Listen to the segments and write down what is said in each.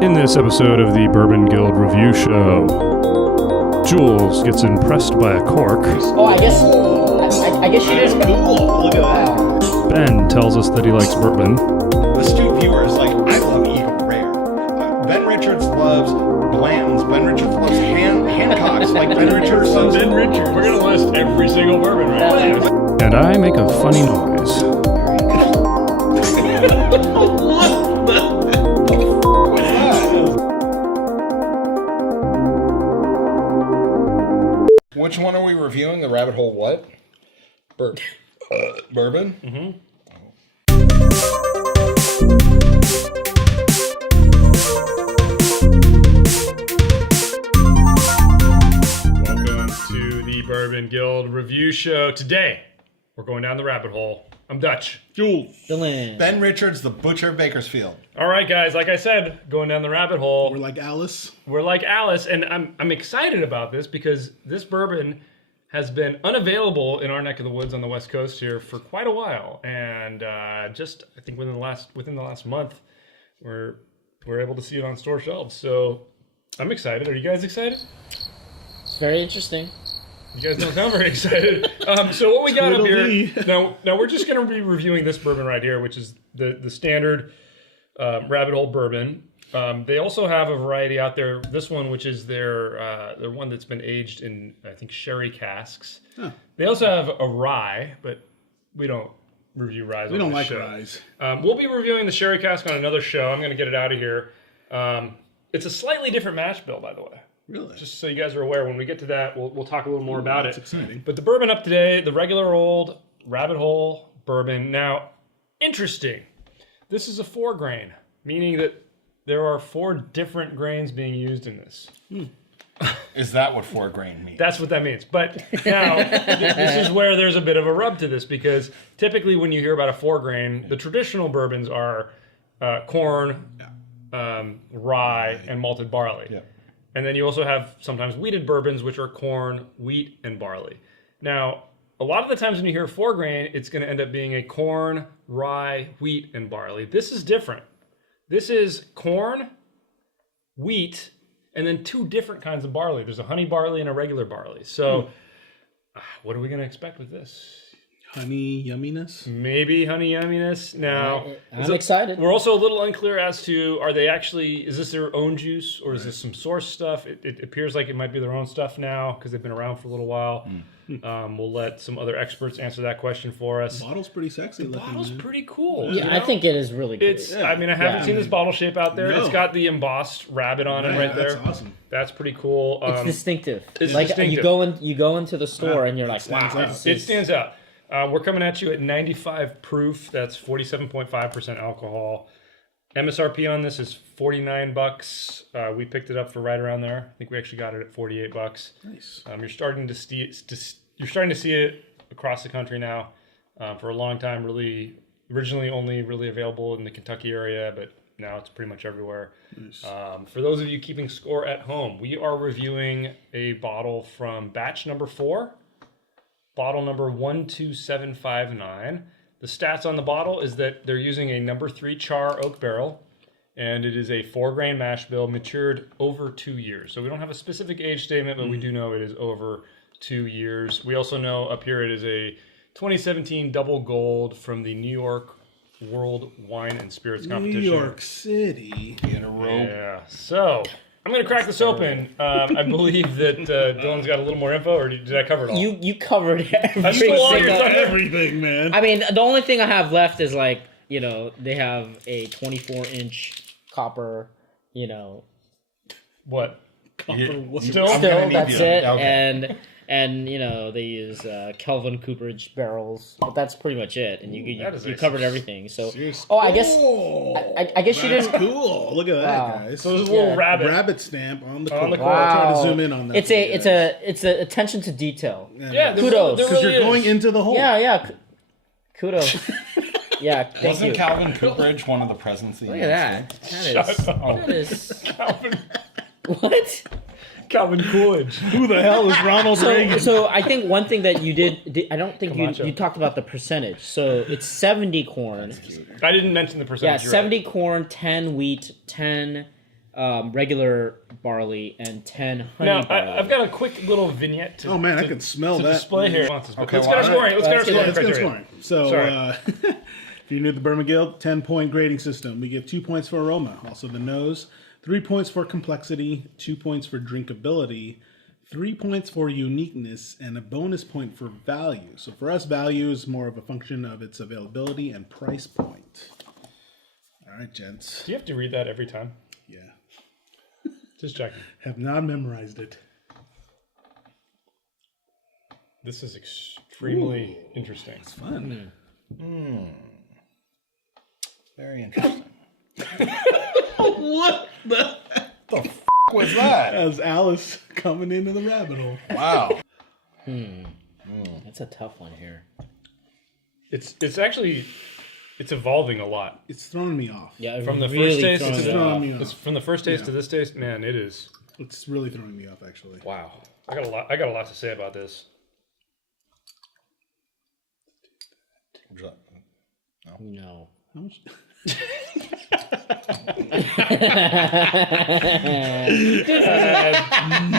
In this episode of the Bourbon Guild Review Show, Jules gets impressed by a cork. Oh, I guess she just cool. Look at that. Ben tells us that he likes bourbon. Astute viewers, I love Eagle Rare. Ben Richards loves Blanton's. Ben Richards loves Hancocks. Ben Richards loves Ben Richards. We're gonna list every single bourbon, right? And I make a funny noise. Which one are we reviewing? The Rabbit Hole what? Bourbon? Mm-hmm. Welcome to the Bourbon Guild Review Show. Today, we're going down the rabbit hole. I'm Dutch. Jules. Dylan. Ben Richards, the Butcher of Bakersfield. All right, guys. Like I said, going down the rabbit hole. We're like Alice. We're like Alice, and I'm excited about this because this bourbon has been unavailable in our neck of the woods on the West Coast here for quite a while, and just I think within the last month, we're able to see it on store shelves. So I'm excited. Are you guys excited? It's very interesting. You guys don't sound very excited. So what we got up here now we're just going to be reviewing this bourbon right here, which is the standard Rabbit Hole bourbon. They also have a variety out there. This one, which is their one that's been aged in, I think, sherry casks. Huh. They also have a rye, but we don't review ryes. We don't like show. ryes. We'll be reviewing the sherry cask on another show. I'm going to get it out of here. It's a slightly different mash bill, by the way. Really? Just so you guys are aware, when we get to that, we'll talk a little more about it. That's exciting. But the bourbon up today, the regular old Rabbit Hole bourbon. Now, interesting. This is a 4-grain, meaning that there are 4 different grains being used in this. Is that what 4-grain means? That's what that means. But now, this is where there's a bit of a rub to this, because typically when you hear about a 4-grain, the traditional bourbons are corn, rye, and malted barley. Yeah. And then you also have sometimes wheated bourbons, which are corn, wheat, and barley. Now, a lot of the times when you hear 4-grain, it's going to end up being a corn, rye, wheat, and barley. This is different. This is corn, wheat, and then 2 different kinds of barley. There's a honey barley and a regular barley. So what are we going to expect with this? Honey yumminess? Maybe honey yumminess. Now, I'm excited. We're also a little unclear as to, is this their own juice or is this some source stuff? It appears like it might be their own stuff now because they've been around for a little while. We'll let some other experts answer that question for us. The bottle's pretty sexy looking. The bottle's pretty cool. Yeah, I think it is really cool. I haven't seen this bottle shape out there. No. It's got the embossed rabbit on it right there. That's awesome. That's pretty cool. It's distinctive. It's like distinctive. you go into the store and you're like, wow, It stands out. We're coming at you at 95 proof. That's 47.5% alcohol. MSRP on this is $49. We picked it up for right around there. I think we actually got it at $48. Nice. You're starting to see it across the country now. For a long time, originally only really available in the Kentucky area, but now it's pretty much everywhere. Nice. For those of you keeping score at home, we are reviewing a bottle from batch number 4. Bottle number 12759. The stats on the bottle is that they're using a number 3 char oak barrel, and it is a 4-grain mash bill matured over 2 years. So we don't have a specific age statement, but we do know it is over 2 years. We also know up here it is a 2017 double gold from the New York World Wine and Spirits Competition. New York City. In a row. Yeah. So I'm going to crack this open. I believe that Dylan's got a little more info, or did I cover it all? You covered Everything, man. I mean, the only thing I have left is they have a 24-inch copper, What? Copper Still, that's it. Okay. And they use Kelvin Cooperage barrels, but that's pretty much it. And you covered everything. So I guess you didn't. Cool. Look at that, guys. So there's a little rabbit stamp on the corner. Wow. I'm trying to zoom in on that. It's a attention to detail. Yeah, kudos. Because you're going into the hole. Yeah. Kudos. Yeah, thank Wasn't you. Calvin Cooperage one of the presidents of the Look at that. That is. Calvin, What? Calvin Coolidge. Who the hell is Ronald Reagan? So I think one thing that you did I don't think Camacho. you talked about the percentage. So it's 70 corn. I didn't mention the Yeah, percentage. 70 corn, 10 wheat, 10 regular barley and 10 honey barley. I've got a quick little vignette to. Oh man, I can smell that. Display here. Okay, let's get our scoring. Let's get our scoring. Let's get scoring. So, Sorry. if you're new to the Bourbon Guild, 10-point grading system. We give 2 points for aroma, also the nose, 3 points for complexity, 2 points for drinkability, 3 points for uniqueness, and a bonus point for value. So for us, value is more of a function of its availability and price point. All right, gents. Do you have to read that every time? Yeah. Just checking. Have not memorized it. This is extremely interesting. It's fun. Very interesting. What the F was that? As Alice coming into the rabbit hole. Wow. That's a tough one here. It's actually evolving a lot. It's throwing me off. Yeah, From the really first taste throwing to it off. me off. It's from the first taste to this taste, man, it is. It's really throwing me off, actually. Wow. I got a lot to say about this. No. How much?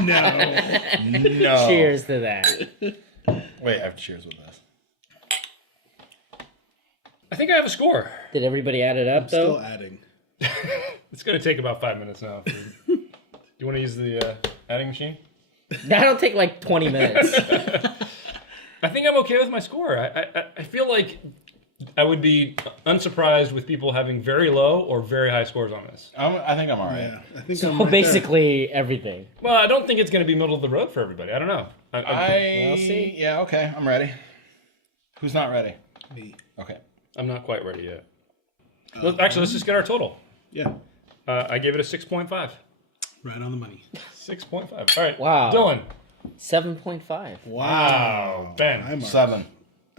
No. Cheers to that. Wait, I have to cheers with this. I think I have a score. Did everybody add it up, though? Still adding. It's going to take about 5 minutes now. Do you want to use the adding machine? That'll take like 20 minutes. I think I'm okay with my score. I feel like I would be unsurprised with people having very low or very high scores on this. I think I'm all right. Yeah, I think So I'm right basically everything. Well, I don't think it's going to be middle of the road for everybody. I don't know. We'll see. Yeah, okay, I'm ready. Who's not ready? there. Me. Okay. I'm not quite ready yet. Actually, let's just get our total. Yeah, I gave it a 6.5. right on the money. 6.5. All right. Wow. Dylan. 7.5. Wow. Ben. I'm 7.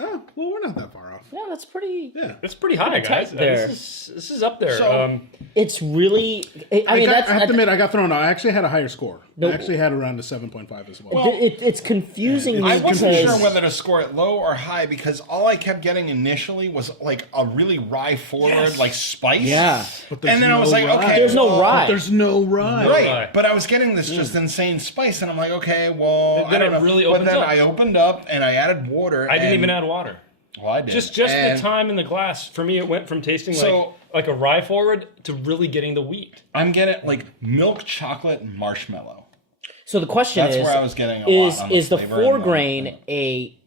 Oh, well, we're not that far off. Yeah, that's pretty. Yeah. That's pretty high, tight guys. there. This is up there. So- It's really. I mean, I that's. have to admit, I got thrown out. I actually had a higher score. No. I actually had around a 7.5 as well. It's confusing me I wasn't because sure whether to score it low or high because all I kept getting initially was like a really rye forward, like spice. Yeah. But there's And then I was no like, rye. okay. There's no well, rye. There's no rye. Right, rye. but I was getting this just insane spice, and I'm like, okay, well, Then I don't it know. really but opens then up. I opened up and I added water. I didn't and- even add water. Well, I did. Just And the time in the glass. For me, it went from tasting So- like a rye forward to really getting the wheat. I'm getting like milk chocolate marshmallow. So the question That's is, where I was getting a lot on the is the flavor 4 and grain a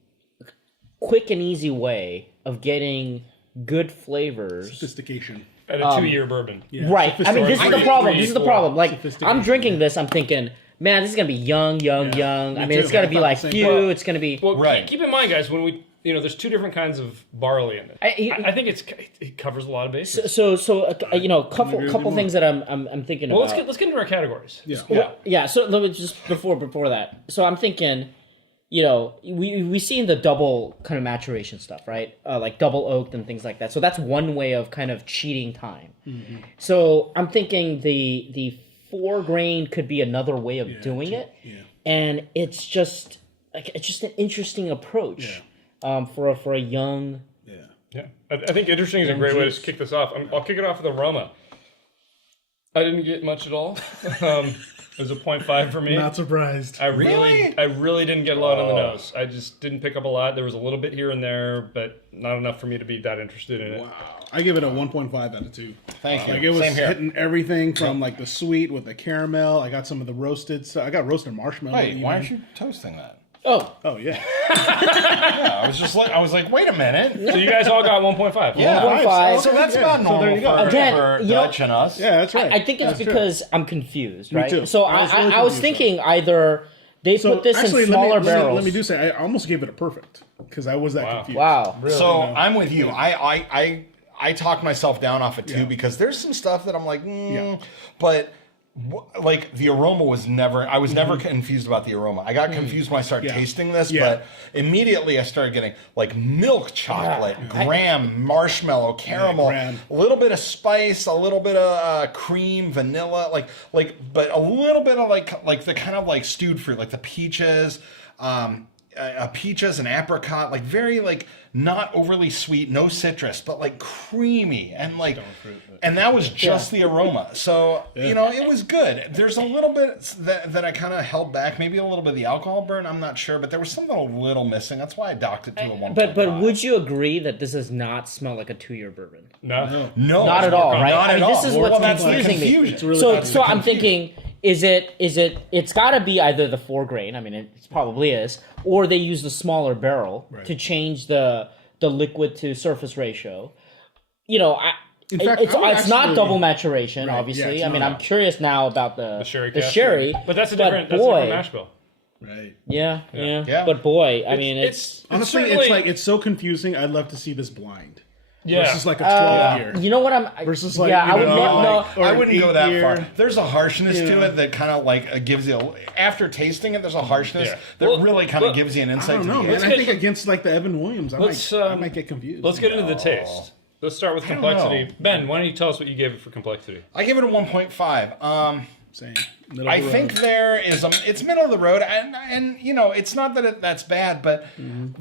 quick and easy way of getting good flavors? Sophistication. At a 2-year bourbon. Yeah. Right. I mean, this is the problem. Three, This is the four. problem. Like, I'm Sophistication. drinking this, I'm thinking, man, this is gonna be young. I mean, Me it's too. gonna I be thought like the same. few. Well, It's gonna be. Well, Right. keep in mind, guys, when we there's 2 different kinds of barley in it. I think it covers a lot of bases. So couple things that I'm thinking Well, about. let's get into our categories. Yeah. Yeah, so let me just before that. So I'm thinking, we seen the double kind of maturation stuff, right? Like double oaked and things like that. So that's one way of kind of cheating time. Mm-hmm. So I'm thinking the 4 grain could be another way of doing it. Yeah. And it's just an interesting approach for a young. Yeah. Yeah, I think interesting is a great way to kick this off. I'll kick it off with aroma. I didn't get much at all. It was a 0.5 for me. Not surprised. I really didn't get a lot on the nose. I just didn't pick up a lot. There was a little bit here and there, but not enough for me to be that interested in it. Wow. I give it a 1.5 out of 2. Thank you. Like it was Same here. hitting everything from like the sweet with the caramel. I got some of the roasted stuff. I got roasted marshmallow. Wait, even. why aren't you toasting that? Oh, yeah. Yeah, I was like, wait a minute. So you guys all got 1.5. Yeah. 1.5. So that's Yeah. about So normal there you go. for, Again, for you know- Dutch and us. Yeah, that's right. I think it's because I'm confused, right? too. So I was really I was confused, thinking either they put this actually, in smaller let barrels. me do say I almost gave it a perfect because I was that confused. Wow. Really? So I'm with you. I talked myself down off at 2 because there's some stuff that I'm like, but like the aroma was never. I was never confused about the aroma. I got confused when I started tasting this, but immediately I started getting like milk chocolate, graham, marshmallow, caramel, graham. a little bit of spice, a little bit of cream, vanilla, but a little bit of like the kind of like stewed fruit, like the peaches. a peaches and apricot, like very like not overly sweet, no citrus, but like creamy and like, and that was just the aroma. So you know, it was good. There's a little bit that I kind of held back, maybe a little bit of the alcohol burn. I'm not sure, but there was something a little missing. That's why I docked it to a 1.5. But would you agree that this does not smell like a 2-year bourbon? No. Not at all, right? Not I mean, at this all. is what's That's the confusing me. confusion. really So I'm thinking, it's got to be either the 4 grain, I mean, it probably is, or they use the smaller barrel to change the liquid to surface ratio. You know, In fact, it's I would not actually- double maturation, Right, obviously. yeah, I mean, it's I'm not. curious now about the Sherry. the cask. sherry. But that's a different. But That's a different boy, mash bill. Right. yeah. But boy, I mean, it's Honestly, certainly- it's like it's so confusing. I'd love to see this blind. Yeah. Versus like a 12-year. you know what I'm Versus like, yeah, you I would know, not know. I wouldn't go that 8-year. far. There's a harshness to Yeah. it that kind of like gives you, after tasting it, there's a harshness Yeah. that Well, really kind of look, gives you an I insight don't to know, the man. taste. I think against like the Evan Williams, I Let's, might get confused. Let's get into the taste. Let's start with don't complexity. know. Ben, why don't you tell us what you gave it for complexity? I give it a 1.5. Same. Middle I of the think road. there is it's middle of the road, and you know, it's not that that's bad, but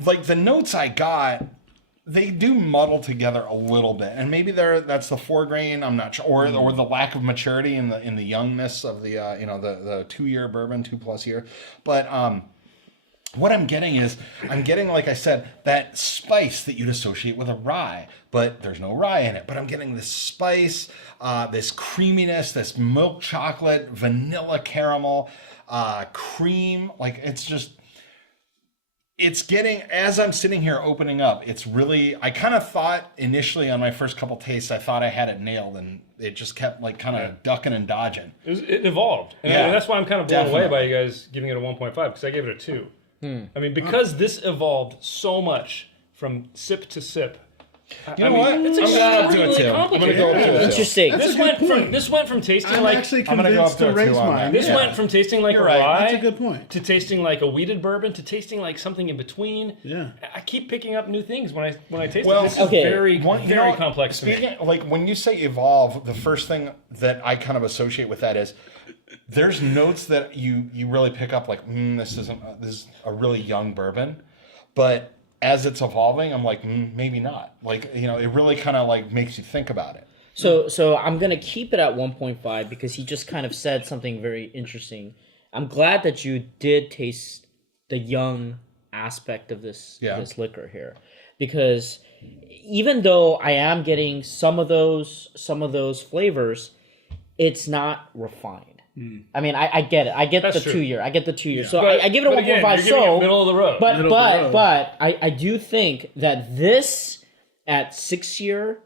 like the notes I got, they do muddle together a little bit, and maybe that's the 4 grain. I'm not sure, or the lack of maturity in the youngness of the the 2-year bourbon, 2+ year, but what I'm getting is, like I said, that spice that you'd associate with a rye, but there's no rye in it. But I'm getting this spice, this creaminess, this milk chocolate, vanilla caramel, cream. Like it's getting, as I'm sitting here opening up, it's really, I kind of thought initially on my first couple tastes, I thought I had it nailed, and it just kept like kind of ducking and dodging. It evolved. And Yeah, that's why I'm kind of blown away definitely. by you guys giving it a 1.5, because I gave it a 2. I mean, because this evolved so much from sip to sip. You know what? It's I'm gonna up to a extremely 2. I'm complicated. gonna go up to a 2. Interesting. This a good went point. from tasting I'm like actually I'm gonna go convinced up to to a 2 raise on that. mine. this Yeah. went from tasting like You're a right. rye That's a good point. to tasting like a weeded bourbon to tasting like something in between. Yeah. I keep picking up new things when I taste Well, it. This okay. is very You very know, complex to me. Speaking like when you say evolve, the first thing that I kind of associate with that is there's notes that you really pick up like this is a really young bourbon, but as it's evolving, I'm like maybe not. Like it really kind of like makes you think about it. So I'm gonna keep it at 1.5 because he just kind of said something very interesting. I'm glad that you did taste the young aspect of this liquor here, because even though I am getting some of those flavors, it's not refined. I mean, I get it. I get That's the true. 2-year. I get the 2-year. So But- I give it a but again, 1.5. you're giving So it middle of the road. But Middle of the road. but I do think that this at 6-year,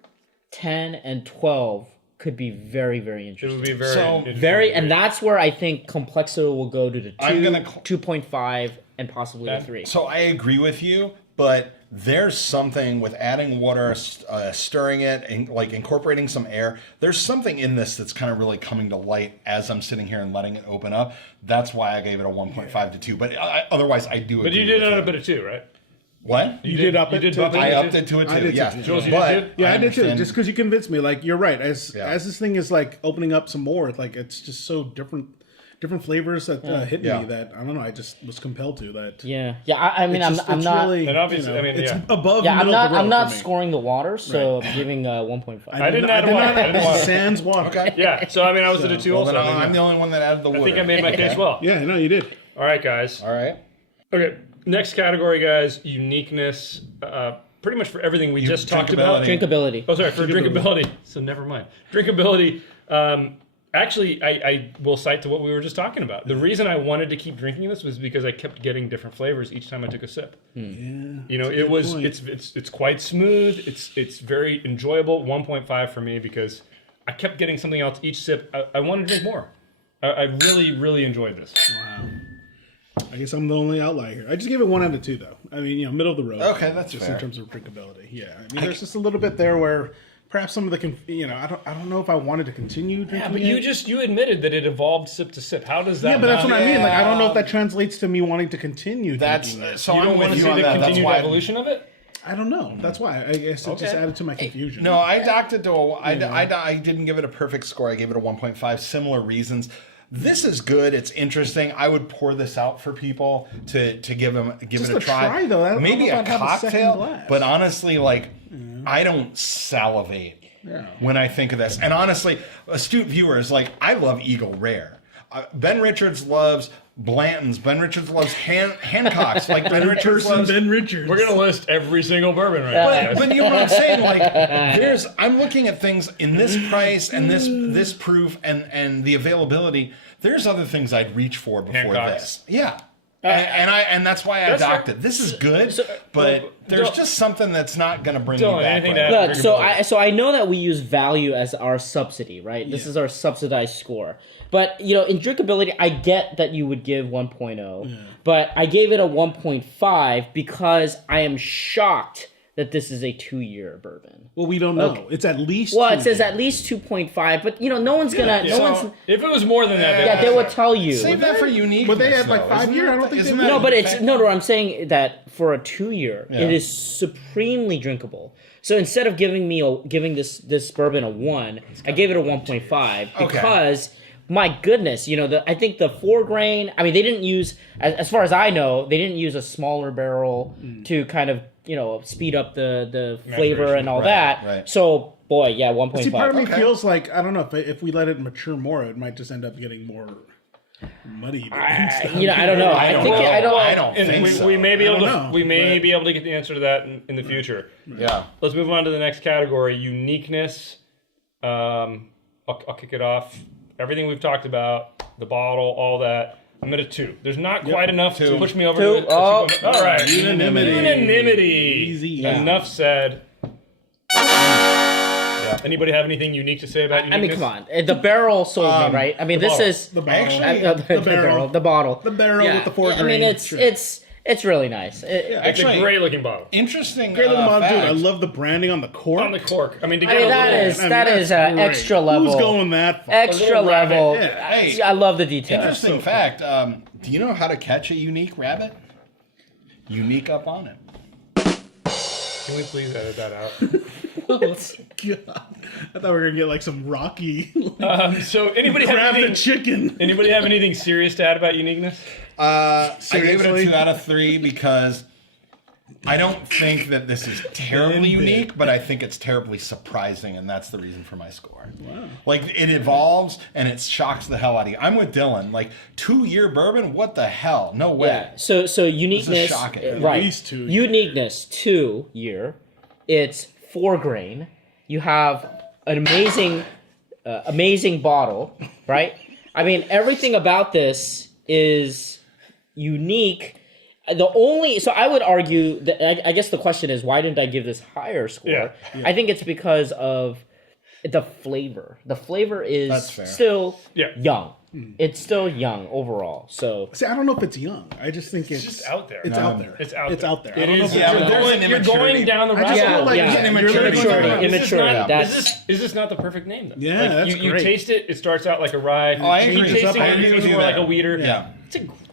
10, and 12 could be very, very It interesting. would be very So, interesting. Very, and that's where I think complexity will go to the 2, I'm gonna 2.5, and possibly the Okay. 3. So I agree with you, but there's something with adding water, stirring it, and like incorporating some air. There's something in this that's kind of really coming to light as I'm sitting here and letting it open up. That's why I gave it a 1.5 to 2. But otherwise, I do. But agree you did with it a bit of 2, right? What? You did up it to bump a I to upped 2? it to a 2. I did Yeah, too. Jules, you but did too? Yeah, I did too. understand- Just because you convinced me, like you're right. As this thing is like opening up some more, like it's just so different flavors that hit Yeah. me that I don't know. I just was compelled to that. Yeah, I mean, It's I'm not. Really, And obviously, I mean, it's yeah. above. Yeah, I'm middle not. Of the road I'm not for me. scoring the water, so I'm giving 1.5. I didn't add water. I didn't water. Sans water. Okay. Yeah, so I mean, I was at a 2 Well, also. then I mean, I'm the only one that added the water. I think I made my case well. Yeah, no, you did. All right, guys. All right. Okay, next category, guys. Uniqueness. Pretty much for everything we just talked about. drinkability. Drinkability. Oh, sorry, for drinkability. So never mind. Drinkability. Actually, I will cite to what we were just talking about. The reason I wanted to keep drinking this was because I kept getting different flavors each time I took a sip. Yeah, You know, it was it's quite smooth. It's very enjoyable. 1.5 for me because I kept getting something else each sip. I wanted to drink more. I really enjoyed this. wow. I guess I'm the only outlier here. I just gave it 1 out of 2, though. I mean, middle of the road. Okay, that's just fair. in terms of drinkability. Yeah, I mean, there's just a little bit there where perhaps some of the, I don't know if I wanted to continue drinking. Yeah, but it. you admitted that it evolved sip to sip. How does that? Yeah, but that's not- what I mean. Like, I don't know if that translates to me wanting to continue. That's drinking it. so. You I'm don't want with to you see on the that. That's continued why. evolution of it. I don't know. That's why. I guess it just Okay. added to my confusion. No, I docked it to I didn't give it a perfect score. I gave it a 1.5. Similar reasons. This is good. It's interesting. I would pour this out for people to give Just it a try. Though. I don't Maybe know a if I'd have a second cocktail, glass. but honestly, like I don't salivate when I think of this. And honestly, astute viewers, like I love Eagle Rare. Ben Richards loves Blanton's. Ben Richards loves Hancock's. Like Ben Richards loves Ben Richards. We're gonna list every single bourbon right now. but you know what I'm saying? Like, I'm looking at things in this price and this proof and the availability. There's other things I'd reach for before Hancock's. this. Yeah. And that's why I That's docked fair. it. This is good, So, but there's Dylan- just something that's not going to bring you Dylan, back. anything right? to add? Look, so I know that we use value as our subsidy, right? This is our subsidized score. But, in drinkability, I get that you would give 1.0, but I gave it a 1.5 because I am shocked that this is a 2-year bourbon. Well, we don't know. It's at least. Well, 2 it says years. at least 2.5, but no one's gonna. Yeah, No one's. if it was more than that, Yeah, they would tell you. Save that for unique. But they had like 5 years. I don't think they would. No, but it's no. I'm saying that for a 2-year, it is supremely drinkable. So instead of giving this bourbon a 1, I gave it a 1.5 because. My goodness, I think the 4 grain. I mean, they didn't use, as far as I know, they didn't use a smaller barrel to kind of speed up the flavor and all that. Right. So, boy, yeah, 1.5. See, part of me feels like I don't know if we let it mature more, it might just end up getting more muddy. I don't know. I don't think so. We may be able know, to get the answer to that in the future. Yeah. Let's move on to the next category, uniqueness. I'll kick it off. Everything we've talked about, the bottle, all that. I'm at a 2. There's not quite enough to push me over. 2. To Oh. all right. Unanimity. Easy. Yeah. Enough said. Anybody have anything unique to say about uniqueness? I mean, come on. The barrel sold me, right? I mean, this bottle. is The bottle. the barrel. The bottle. The barrel with the 4 I mean, grain. it's really nice. It's Actually, a great looking bottle. Interesting. Great little bottle, dude. fact. I love the branding on the cork. On the cork. I mean, to I get mean, a that little... is great. extra level. Who's going that far? Extra A little rabbit. level. Yeah. Hey, I love the details. Interesting fact. Do you know how to catch a unique rabbit? Unique up on it. Can we please edit that out? God. I thought we were gonna get like some Rocky. So anybody have Grab the anything, chicken. anybody have anything serious to add about uniqueness? I gave it a Seriously? 2 out of 3 because I don't think that this is terribly Bend it. unique, but I think it's terribly surprising, and that's the reason for my score. Wow. Like, it evolves, and it shocks the hell out of you. I'm with Dylan. Like, 2-year bourbon? What the hell? No way. Yeah. So uniqueness, shocking. right? At least 2 years. Uniqueness 2 year. It's 4 grain. You have an amazing bottle, right? I mean, everything about this is unique. So I would argue that I guess the question is, why didn't I give this higher score? Yeah. I think it's because of the flavor. The flavor is That's fair. still Yeah. young. It's still young overall. So See, I don't know if it's young. I just think it's just out there. It's out there. It's out It's there. out there. I It don't know is. if Yeah, it's but there's an You're immaturity. going down the I rabbit just hole. feel like yeah. you're immaturity. literally- Immaturity. Is this not the perfect name? Then? Yeah, that's you great. taste it. It starts out like a rye. I You agree. taste it, I it agree becomes with you more like there. a weeder. Yeah.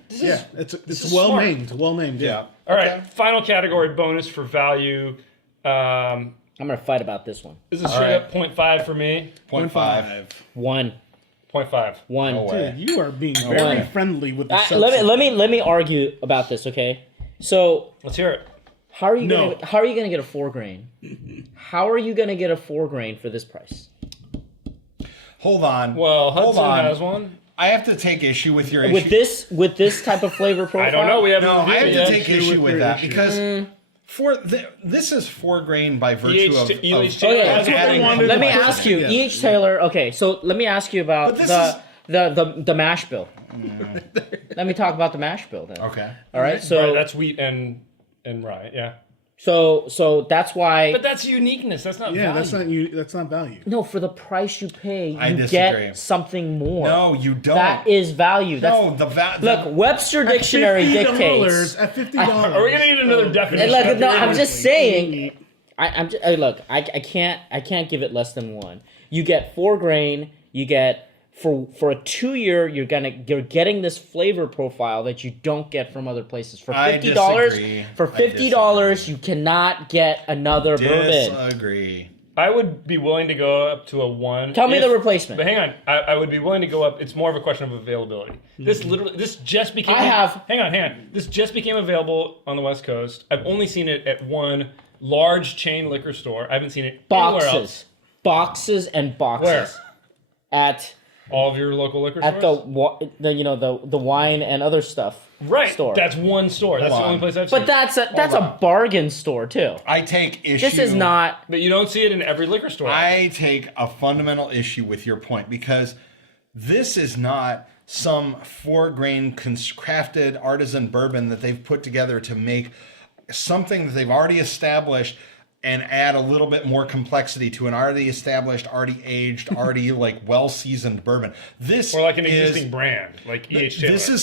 This Yeah, is it's is well smart. named. Well named. Yeah. all right. Final category bonus for value. I'm gonna fight about this one. This is straight up 0.5 for me. 0.5. 1. 0.5. 1. No way. Dude, you are being very way. friendly with the Let me argue about this, okay? So Let's hear it. how are you No. gonna get a 4 grain? How are you gonna get a 4 grain for this price? Hold on. Well, Hold Hudson on. has one. I have to take issue with your issue. With this type of flavor profile? I don't know. We haven't. No, I reviewed have it to yet. take issue with with your that issue. because this is 4 grain by virtue of EH Okay, has one. adding wanted Let me to put ask it you, together. each Taylor. Okay, so let me ask you about But this the mash bill. Let me talk about the mash bill then. Okay. All right. So Right, that's wheat and rye. Yeah. so that's why. But that's uniqueness. That's not Yeah, value. that's not value. No, for the price you pay, I you disagree. get something more. No, you don't. That is value. That's no, the look. Webster Dictionary dictates. At $50. Are we gonna need another definition? And no, I'm just saying. Eat. Look. I can't give it less than 1. You get 4 grain. You get for a 2 year. You're getting this flavor profile that you don't get from other places. For $50, disagree. for $50, you cannot get another bourbon. Disagree. I would be willing to go up to a 1. Tell me the replacement. But hang on, I would be willing to go up. It's more of a question of availability. This just became. Hang on. This just became available on the West Coast. I've only seen it at one large chain liquor store. I haven't seen it anywhere else. Boxes and boxes. Where? At all of your local liquor stores? At the wine and other stuff. Right. Store. That's one store. That's the only place I've seen. But that's a bargain store too. I take issue. This is not. But you don't see it in every liquor store. I take a fundamental issue with your point because this is not some 4-grain crafted artisan bourbon that they've put together to make something that they've already established and add a little bit more complexity to an already established, already aged, already well-seasoned bourbon. This or like an existing brand, like E.H. Taylor. This is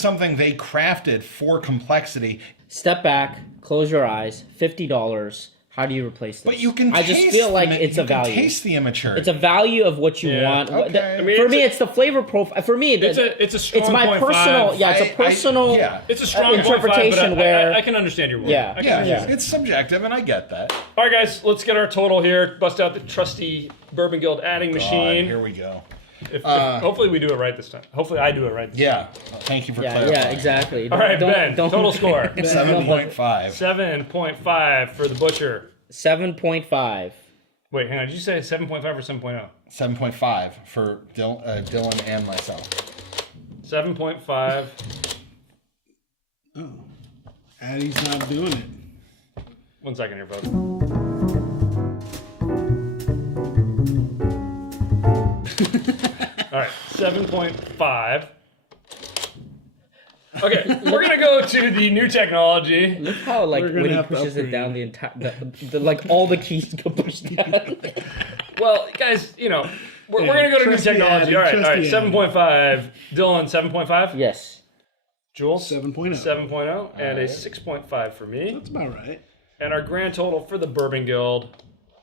something they crafted for complexity. Step back, close your eyes. $50. How do you replace this? But you can. I just feel like it's a value. Taste the immaturity. It's a value of what you want. Okay. For me, it's the flavor profile. For me, it's a strong. It's my personal. 5. Yeah, it's a personal. It's a strong interpretation 5, where I can understand your word. Yeah, it's subjective, and I get that. All right, guys, let's get our total here. Bust out the trusty Bourbon Guild adding machine. Here we go. If hopefully we do it right this time. Hopefully I do it right this time. Thank you for clarifying. Yeah, exactly. All right, Ben. Total score 7.5. 7.5 for the butcher. 7.5. Wait, hang on. Did you say 7.5 or 7.0? 7.5 for Dylan and myself. 7.5. Oh. Addie's not doing it. 1 second here, folks. All right, 7.5. Okay, we're gonna go to the new technology. Look how when he pushes it down, the entire all the keys go pushed down. Well, guys, we're gonna go to new technology. All right, 7.5. Dylan, 7.5. Yes. Jules, 7.0. 7.0, and a 6.5 for me. That's about right. And our grand total for the Bourbon Guild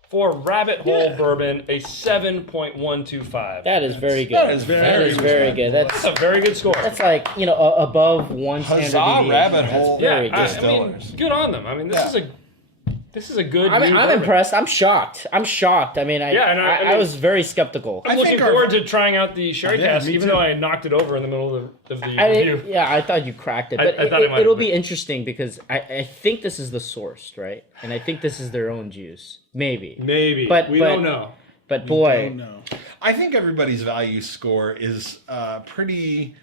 for Rabbit Hole Bourbon, a 7.125. That is very good. That is very good. That's a very good score. That's above one standard deviation. Rabbit Hole. Very good. I mean, good on them. I mean, this is a good. I'm impressed. I'm shocked. I mean, I was very skeptical. I'm looking forward to trying out the Sherry Cask, even though I knocked it over in the middle of the review. I thought you cracked it, but it'll be interesting because I think this is the sourced, right? And I think this is their own juice, maybe. But we don't know. But boy, don't know. I think everybody's value score is pretty.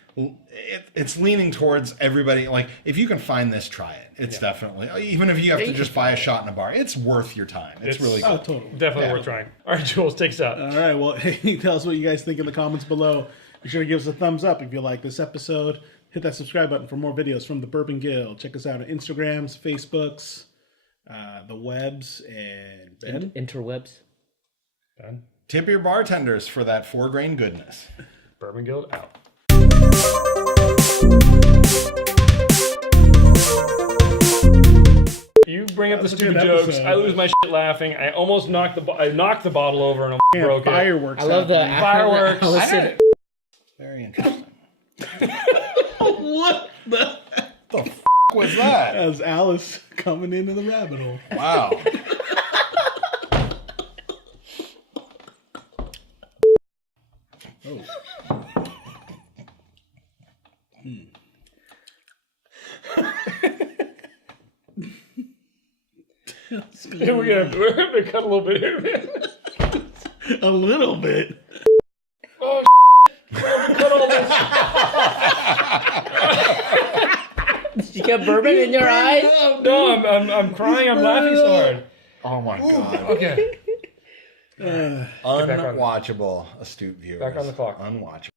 It's leaning towards everybody. Like, if you can find this, try it. It's definitely, even if you have to just buy a shot in a bar, it's worth your time. It's really good. Oh, totally. Definitely worth trying. All right, Jules, take us out. All right. Well, hey, tell us what you guys think in the comments below. Be sure to give us a thumbs up if you like this episode. Hit that subscribe button for more videos from the Bourbon Guild. Check us out on Instagrams, Facebooks, the webs, and Ben. Interwebs. Ben. Tip your bartenders for that 4-grain goodness. Bourbon Guild out. You bring up the stupid jokes. I lose my shit laughing. I almost knocked the bottle over and I broke it. Fireworks. I love the fireworks. Very interesting. What the f*** was that? That was Alice coming into the rabbit hole. Wow. Oh. We're gonna cut a little bit here. A little bit. Oh, cut all this. Did you get bourbon in your eyes? No, I'm crying. I'm laughing so hard. Oh my god. Okay. Unwatchable, astute viewers. Back on the clock. Unwatchable.